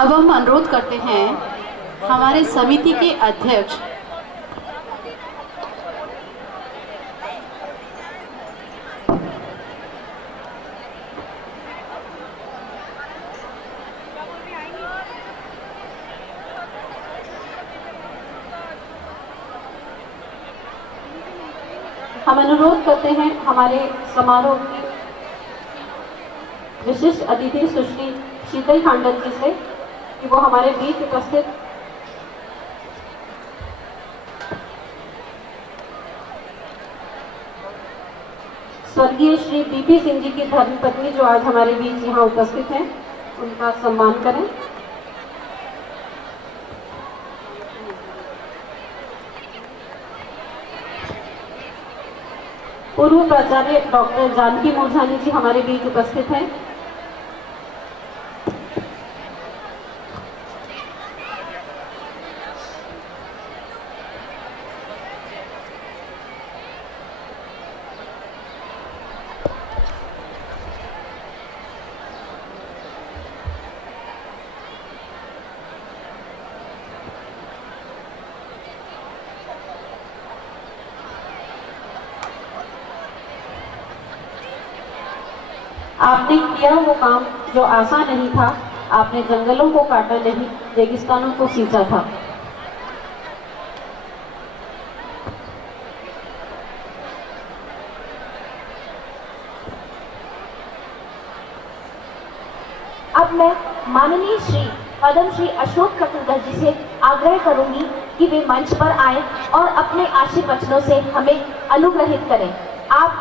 अब हम अनुरोध करते हैं हमारे समिति के अध्यक्ष हम अनुरोध करते हैं हमारे समारोह की विशिष्ट अतिथि सुश्री शीतल खांडल जी से कि वो हमारे बीच उपस्थित स्वर्गीय श्री बीपी सिंह जी की धर्मपत्नी जो आज हमारे बीच यहाँ उपस्थित हैं उनका सम्मान करें। पूर्व प्राचार्य डॉक्टर जानकी मूर्झानी जी हमारे बीच उपस्थित हैं। आपने किया वो काम जो आसान नहीं था। आपने जंगलों को काटा नहीं, रेगिस्तानों को सींचा था। अब मैं माननीय श्री पद्मश्री अशोक चतुर्वेदी से आग्रह करूंगी कि वे मंच पर आए और अपने आशीर्वचनों से हमें अनुग्रहित करें। आप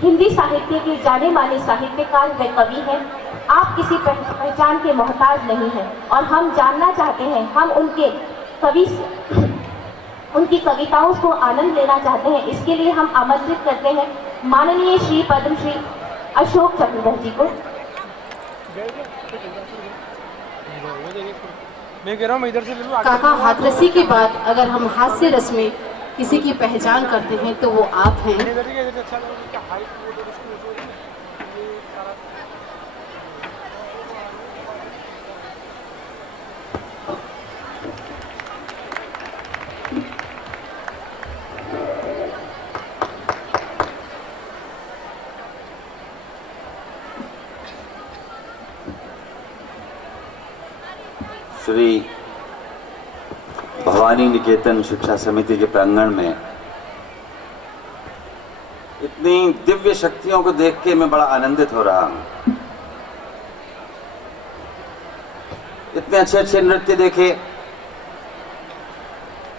हिंदी साहित्य के जाने माने साहित्यकार व कवि हैं। आप किसी पहचान के मोहताज नहीं हैं और हम जानना चाहते हैं, हम उनकी कविताओं को आनंद लेना चाहते हैं। इसके लिए हम आमंत्रित करते हैं माननीय श्री पद्मश्री अशोक चतुर्वेदी को। मैं कह रहा हूँ मैं इधर से ले लूँ। काका हाथरसी के बाद अगर हम हास्य रस में किसी की पहचान करते हैं तो वो आप हैं। श्री भवानी निकेतन शिक्षा समिति के प्रांगण में इतनी दिव्य शक्तियों को देख के मैं बड़ा आनंदित हो रहा हूं। इतने अच्छे अच्छे नृत्य देखे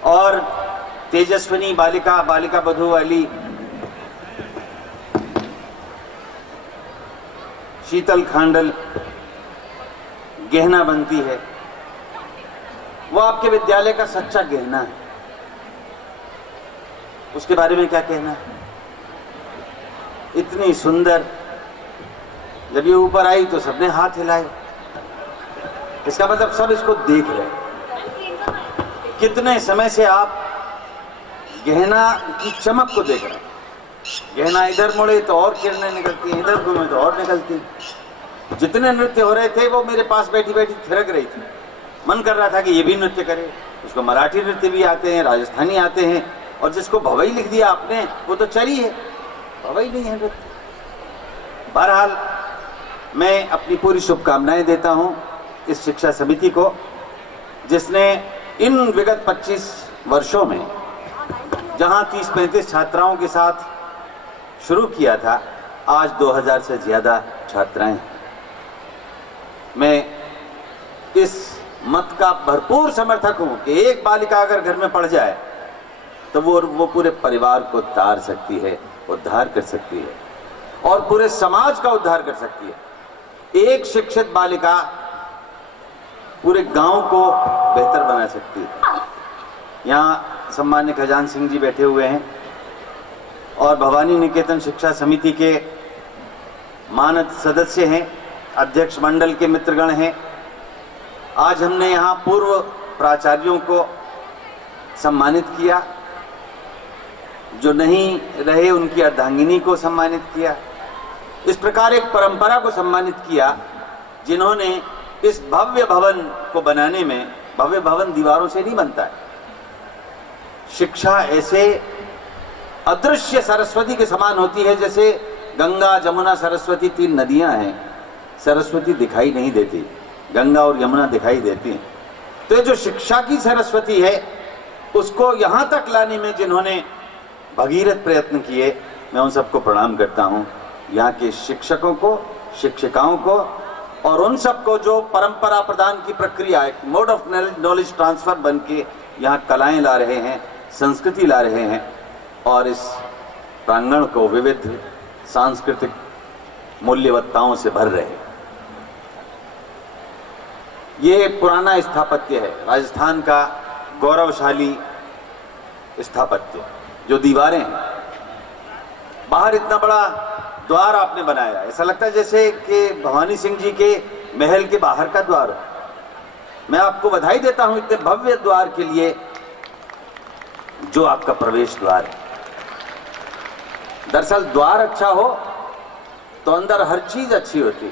और तेजस्विनी बालिका बधू वाली शीतल खांडल गहना बनती है। वो आपके विद्यालय का सच्चा गहना है। उसके बारे में क्या कहना है? इतनी सुंदर, जब ये ऊपर आई तो सबने हाथ हिलाए। इसका मतलब सब इसको देख रहे हैं। कितने समय से आप गहना की चमक को देख रहे हैं। गहना इधर मुड़े तो और किरणें निकलती हैं, इधर घूमे तो और निकलती हैं। जितने नृत्य हो रहे थे वो मेरे पास बैठी बैठी थिरक रही थी। मन कर रहा था कि ये भी नृत्य करे। उसको मराठी नृत्य भी आते हैं, राजस्थानी आते हैं, और जिसको भवई लिख दिया आपने वो तो चरी है, भवई नहीं है नृत्य। बहरहाल मैं अपनी पूरी शुभकामनाएं देता हूं इस शिक्षा समिति को, जिसने इन विगत 25 वर्षों में जहां 30-35 छात्राओं के साथ शुरू किया था, आज 2000 से ज्यादा छात्राएं हैं। मैं इस मत का भरपूर समर्थक हूं कि एक बालिका अगर घर में पढ़ जाए तो वो पूरे परिवार को तार सकती है, उद्धार कर सकती है और पूरे समाज का उद्धार कर सकती है। एक शिक्षित बालिका पूरे गांव को बेहतर बना सकती है। यहाँ सम्मान्य खजान सिंह जी बैठे हुए हैं और भवानी निकेतन शिक्षा समिति के मानद सदस्य हैं, अध्यक्ष मंडल के मित्रगण हैं। आज हमने यहाँ पूर्व प्राचार्यों को सम्मानित किया, जो नहीं रहे उनकी अर्धांगिनी को सम्मानित किया। इस प्रकार एक परंपरा को सम्मानित किया जिन्होंने इस भव्य भवन को बनाने में, भव्य भवन दीवारों से नहीं बनता है। शिक्षा ऐसे अदृश्य सरस्वती के समान होती है, जैसे गंगा जमुना सरस्वती 3 नदियां हैं। सरस्वती दिखाई नहीं देती, गंगा और यमुना दिखाई देती हैं। तो ये जो शिक्षा की सरस्वती है, उसको यहां तक लाने में जिन्होंने भगीरथ प्रयत्न किए, मैं उन सबको प्रणाम करता हूं। यहाँ के शिक्षकों को, शिक्षिकाओं को और उन सबको जो परंपरा प्रदान की प्रक्रिया, एक मोड ऑफ नॉलेज ट्रांसफर बन के यहाँ कलाएं ला रहे हैं, संस्कृति ला रहे हैं और इस प्रांगण को विविध सांस्कृतिक मूल्यवत्ताओं से भर रहे हैं। ये पुराना स्थापत्य है, राजस्थान का गौरवशाली स्थापत्य। जो दीवारें हैं, बाहर इतना बड़ा द्वार आपने बनाया, ऐसा लगता है जैसे कि भवानी सिंह जी के महल के बाहर का द्वार। मैं आपको बधाई देता हूं इतने भव्य द्वार के लिए, जो आपका प्रवेश द्वार है। दरअसल द्वार अच्छा हो तो अंदर हर चीज अच्छी होती है,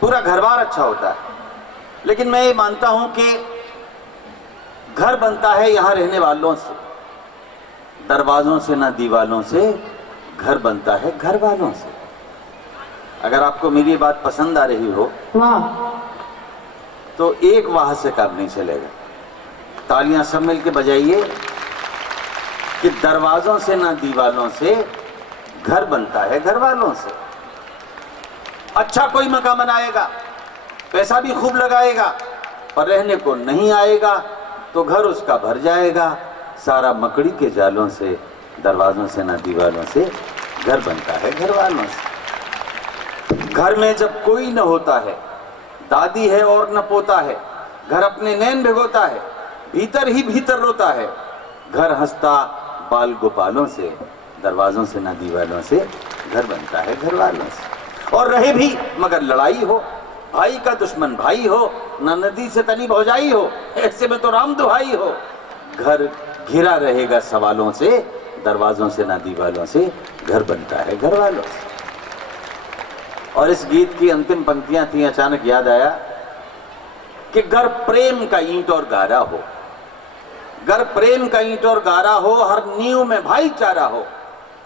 पूरा घरबार अच्छा होता है। लेकिन मैं ये मानता हूं कि घर बनता है यहां रहने वालों से, दरवाजों से ना दीवालों से। घर बनता है घर वालों से। अगर आपको मेरी बात पसंद आ रही हो तो एक वाह से काम नहीं चलेगा। तालियां सब मिलके बजाइए कि दरवाजों से ना दीवालों से घर बनता है घर वालों से। अच्छा कोई मकान बनाएगा, पैसा भी खूब लगाएगा, पर रहने को नहीं आएगा तो घर उसका भर जाएगा सारा मकड़ी के जालों से। दरवाजों से ना दीवालों से घर बनता है घर वालों से। घर में जब कोई न होता है, दादी है और न पोता है, घर अपने नैन भिगोता है, भीतर ही भीतर रोता है। घर हंसता बाल गोपालों से, दरवाजों से ना दीवालों से घर बनता है घर वालों से। और रहे भी मगर लड़ाई हो, भाई का दुश्मन भाई हो, न नदी से तनी भौजाई हो, ऐसे में तो राम दुहाई हो। घर घिरा रहेगा सवालों से, दरवाजों से ना दीवालों से घर बनता है घर वालों से। और इस गीत की अंतिम पंक्तियां थी, अचानक याद आया कि घर प्रेम का ईंट और गारा हो, घर प्रेम का ईंट और गारा हो, हर नींव में भाईचारा हो,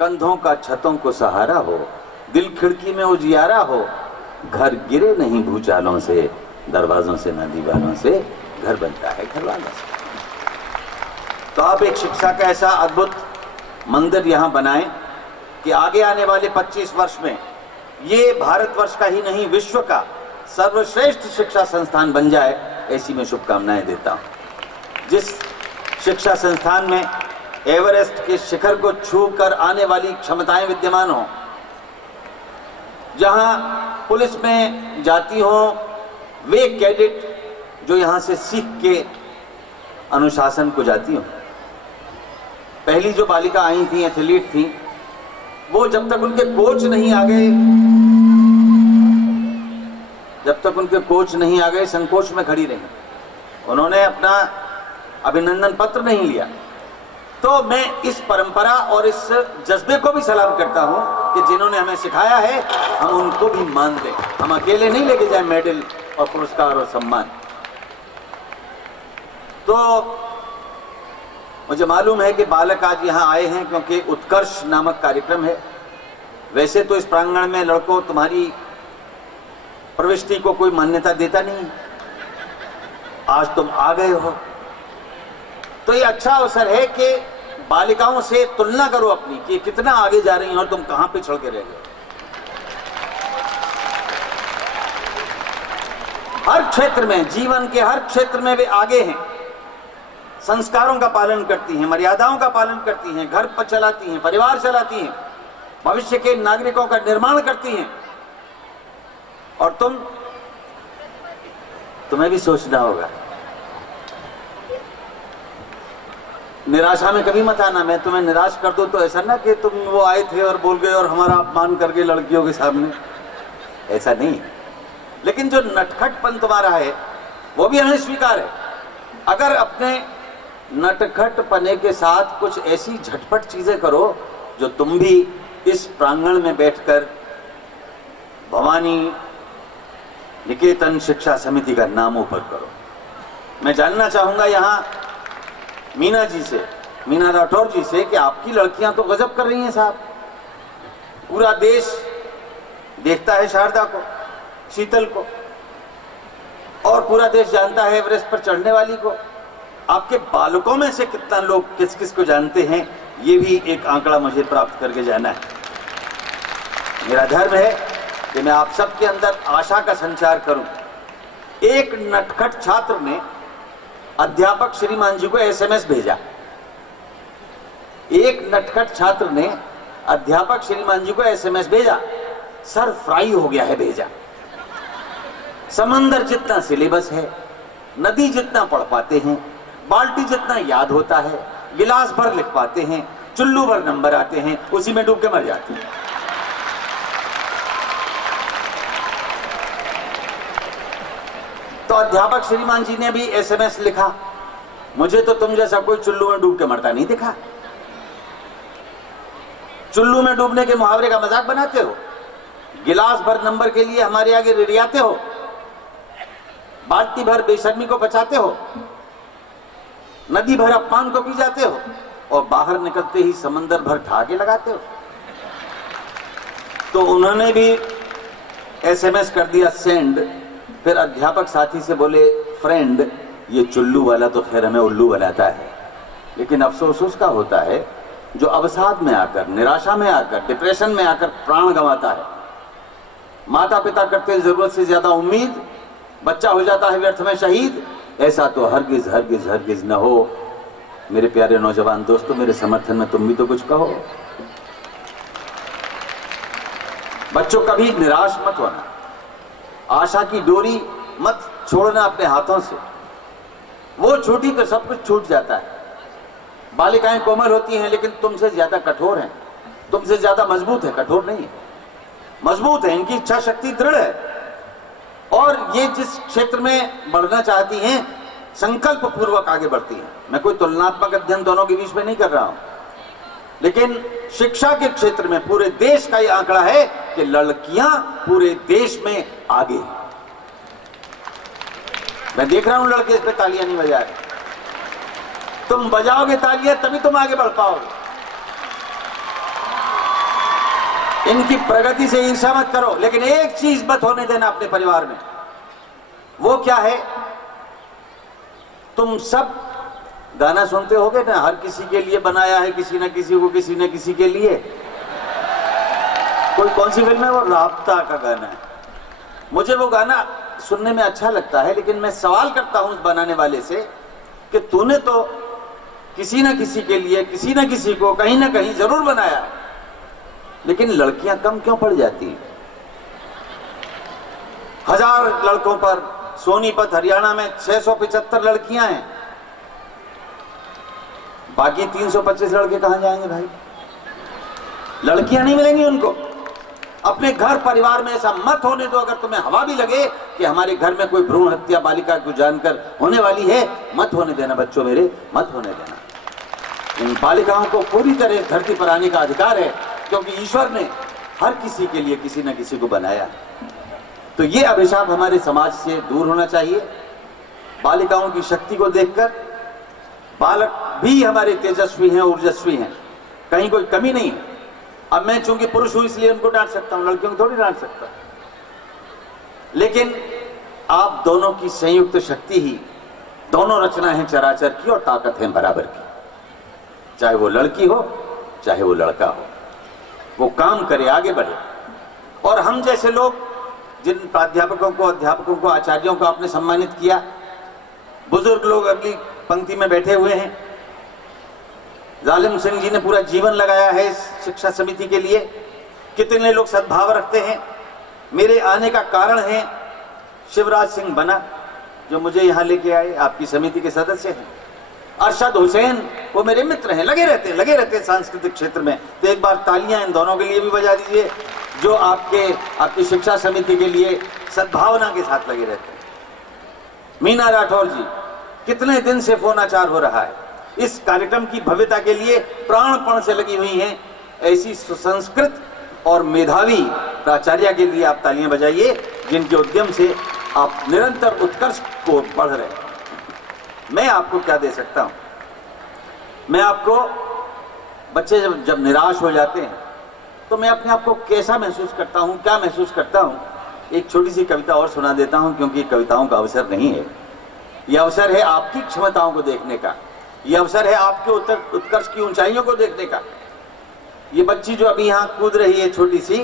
कंधों का छतों को सहारा हो, दिल खिड़की में उजियारा हो। घर गिरे नहीं भूचालों से, दरवाजों से ना दीवालों से घर बनता है घर वालों से। तो आप एक शिक्षा का ऐसा अद्भुत मंदिर यहां बनाएं कि आगे आने वाले 25 वर्ष में ये भारतवर्ष का ही नहीं, विश्व का सर्वश्रेष्ठ शिक्षा संस्थान बन जाए, ऐसी मैं शुभकामनाएं देता हूं। जिस शिक्षा संस्थान में एवरेस्ट के शिखर को छूकर आने वाली क्षमताएं विद्यमान हो, जहां पुलिस में जाती हो वे कैडेट जो यहां से सीख के अनुशासन को जाती हो। पहली जो बालिका आई थी, एथलीट थी, वो जब तक उनके कोच नहीं आ गए, जब तक उनके कोच नहीं आ गए संकोच में खड़ी रही। उन्होंने अपना अभिनंदन पत्र नहीं लिया। तो मैं इस परंपरा और इस जज्बे को भी सलाम करता हूं कि जिन्होंने हमें सिखाया है हम उनको भी मान दें। हम अकेले नहीं लेके जाए मेडल और पुरस्कार और सम्मान। तो मुझे मालूम है कि बालक आज यहाँ आए हैं क्योंकि उत्कर्ष नामक कार्यक्रम है। वैसे तो इस प्रांगण में लड़कों तुम्हारी प्रविष्टि को कोई मान्यता देता नहीं, आज तुम आ गए हो तो ये अच्छा अवसर है कि बालिकाओं से तुलना करो अपनी कि कितना आगे जा रही हैं और तुम कहां पिछड़ के रह गए। हर क्षेत्र में, जीवन के हर क्षेत्र में वे आगे हैं। संस्कारों का पालन करती हैं, मर्यादाओं का पालन करती हैं, घर पर चलाती हैं, परिवार चलाती हैं, भविष्य के नागरिकों का निर्माण करती हैं। और तुम्हें भी सोचना होगा। निराशा में कभी मत आना। मैं तुम्हें निराश कर दूं तो ऐसा ना कि तुम वो आए थे और बोल गए और हमारा अपमान कर गए लड़कियों के सामने, ऐसा नहीं। लेकिन जो नटखटपन तुम्हारा है वो भी हमें स्वीकार है। अगर अपने नटखटपने के साथ कुछ ऐसी झटपट चीजें करो जो तुम भी इस प्रांगण में बैठकर भवानी निकेतन शिक्षा समिति का नाम ऊपर करो। मैं जानना चाहूंगा यहाँ मीना जी से, मीना राठौर जी से, कि आपकी लड़कियां तो गजब कर रही हैं साहब। पूरा देश देखता है शारदा को, शीतल को, और पूरा देश जानता है एवरेस्ट पर चढ़ने वाली को। आपके बालकों में से कितना लोग किस किस को जानते हैं, ये भी एक आंकड़ा मुझे प्राप्त करके जाना है। मेरा धर्म है कि मैं आप सबके अंदर आशा का संचार करूं। एक नटखट छात्र ने अध्यापक श्रीमान जी को एसएमएस भेजा। एक नटखट छात्र ने अध्यापक श्रीमान जी को एसएमएस भेजा, सर फ्राई हो गया है भेजा। समंदर जितना सिलेबस है, नदी जितना पढ़ पाते हैं, बाल्टी जितना याद होता है, गिलास भर लिख पाते हैं, चुल्लू भर नंबर आते हैं, उसी में डूब के मर जाते हैं। तो अध्यापक श्रीमान जी ने भी एसएमएस लिखा, मुझे तो तुम जैसा कोई चुल्लू में डूब के मरता नहीं दिखा। चुल्लू में डूबने के मुहावरे का मजाक बनाते हो, गिलास भर नंबर के लिए हमारे आगे रिड़ियाते हो, बाल्टी भर बेशर्मी को बचाते हो, नदी भर अपमान को पी जाते हो, और बाहर निकलते ही समंदर भर ठाके लगाते हो। तो उन्होंने भी एसएमएस कर दिया सेंड। फिर अध्यापक साथी से बोले, फ्रेंड ये चुल्लू वाला तो खैर हमें उल्लू बनाता है, लेकिन अफसोस उसका होता है जो अवसाद में आकर, निराशा में आकर, डिप्रेशन में आकर प्राण गंवाता है। माता पिता करते हैं जरूरत से ज्यादा उम्मीद, बच्चा हो जाता है व्यर्थ में शहीद। ऐसा तो हरगिज हरगिज हरगिज न हो। मेरे प्यारे नौजवान दोस्तों, मेरे समर्थन में तुम भी तो कुछ कहो। बच्चों, कभी निराश मत होना, आशा की डोरी मत छोड़ना अपने हाथों से। वो छूटी तो सब कुछ छूट जाता है। बालिकाएं कोमल होती हैं, लेकिन तुमसे ज्यादा कठोर हैं, तुमसे ज्यादा मजबूत है, कठोर नहीं है, मजबूत है। इनकी इच्छा शक्ति दृढ़ है, और ये जिस क्षेत्र में बढ़ना चाहती हैं, संकल्प पूर्वक आगे बढ़ती हैं। मैं कोई तुलनात्मक अध्ययन दोनों के बीच में नहीं कर रहा हूं, लेकिन शिक्षा के क्षेत्र में पूरे देश का ये आंकड़ा है कि लड़कियां पूरे देश में आगे हैं। मैं देख रहा हूं लड़के इस पे तालियां नहीं बजा रहे। तुम बजाओगे तालियां तभी तुम आगे बढ़ पाओगे। इनकी प्रगति से ईर्ष्या मत करो, लेकिन एक चीज मत होने देना अपने परिवार में। वो क्या है? तुम सब गाना सुनते होगे ना, हर किसी के लिए बनाया है किसी न किसी को, किसी न किसी के लिए। कोई कौन सी फिल्म है? वो राब्ता का गाना है। मुझे वो गाना सुनने में अच्छा लगता है, लेकिन मैं सवाल करता हूं उस बनाने वाले से कि तूने तो किसी न किसी के लिए, किसी न किसी को कहीं ना कहीं जरूर बनाया है, लेकिन लड़कियां कम क्यों पड़ जाती हैं? 1000 लड़कों पर सोनीपत हरियाणा में 675 लड़कियां हैं, बाकी 325 लड़के कहां जाएंगे भाई? लड़कियां नहीं मिलेंगी उनको। अपने घर परिवार में ऐसा मत होने दो। अगर तुम्हें हवा भी लगे कि हमारे घर में कोई भ्रूण हत्या बालिका को जानकर होने वाली है, मत होने देना बच्चों मेरे, मत होने देना। इन बालिकाओं को पूरी तरह धरती पर आने का अधिकार है, क्योंकि ईश्वर ने हर किसी के लिए किसी न किसी को बनाया। तो ये अभिशाप हमारे समाज से दूर होना चाहिए। बालिकाओं की शक्ति को देखकर बालक भी हमारे तेजस्वी हैं, ऊर्जस्वी हैं, कहीं कोई कमी नहीं है। अब मैं चूंकि पुरुष हूं इसलिए उनको डांट सकता हूं, लड़कियों को थोड़ी डांट सकता। लेकिन आप दोनों की संयुक्त शक्ति ही दोनों रचना है चराचर की, और ताकत है बराबर की। चाहे वो लड़की हो चाहे वो लड़का हो, वो काम करे, आगे बढ़े। और हम जैसे लोग, जिन प्राध्यापकों को, अध्यापकों को, आचार्यों को आपने सम्मानित किया, बुजुर्ग लोग अगली पंक्ति में बैठे हुए हैं। जालिम सिंह जी ने पूरा जीवन लगाया है इस शिक्षा समिति के लिए। कितने लोग सद्भाव रखते हैं। मेरे आने का कारण है शिवराज सिंह बना, जो मुझे यहाँ लेके आए, आपकी समिति के सदस्य हैं। अरशद हुसैन, वो मेरे मित्र हैं, लगे रहते हैं सांस्कृतिक क्षेत्र में। तो एक बार तालियां इन दोनों के लिए भी बजा दीजिए, जो आपकी शिक्षा समिति के लिए सद्भावना के साथ लगे रहते हैं। मीना राठौर जी, कितने दिन से फोनाचार हो रहा है, इस कार्यक्रम की भव्यता के लिए प्राणपण से लगी हुई हैं। ऐसी सुसंस्कृत और मेधावी प्राचार्य के लिए आप तालियां बजाइए, जिनके उद्यम से आप निरंतर उत्कर्ष को बढ़ रहे हैं। मैं आपको क्या दे सकता हूं? मैं आपको, बच्चे जब निराश हो जाते हैं तो मैं अपने आप को कैसा महसूस करता हूं, क्या महसूस करता हूं, एक छोटी सी कविता और सुना देता हूं, क्योंकि कविताओं का अवसर नहीं है। यह अवसर है आपकी क्षमताओं को देखने का, यह अवसर है आपके उत्कर्ष की ऊंचाइयों को देखने का। ये बच्ची जो अभी यहाँ कूद रही है छोटी सी,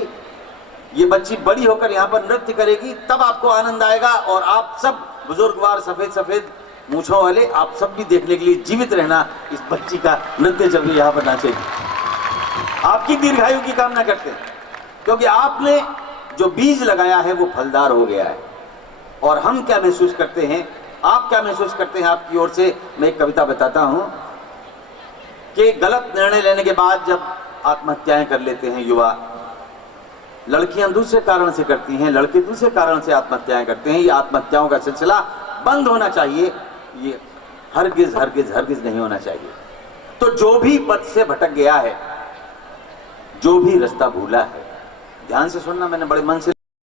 ये बच्ची बड़ी होकर यहाँ पर नृत्य करेगी, तब आपको आनंद आएगा। और आप सब बुजुर्गवार सफेद सफेद मूंछों वाले, आप सब भी देखने के लिए जीवित रहना इस बच्ची का नृत्य जब ये यहाँ पर नाचेगी। आपकी दीर्घायु की कामना करते हैं, क्योंकि आपने जो बीज लगाया है वो फलदार हो गया है। और हम क्या महसूस करते हैं, आप क्या महसूस करते हैं, आपकी ओर से मैं एक कविता बताता हूं कि गलत निर्णय लेने के बाद जब आत्महत्याएं कर लेते हैं युवा, लड़कियां दूसरे कारण से करती हैं, लड़के दूसरे कारण से आत्महत्याएं करते हैं, ये आत्महत्याओं का सिलसिला बंद होना चाहिए। ये हरगिज हरगिज हरगिज नहीं होना चाहिए। तो जो भी पथ से भटक गया है, जो भी रास्ता भूला है, ध्यान से सुनना, मैंने बड़े मन से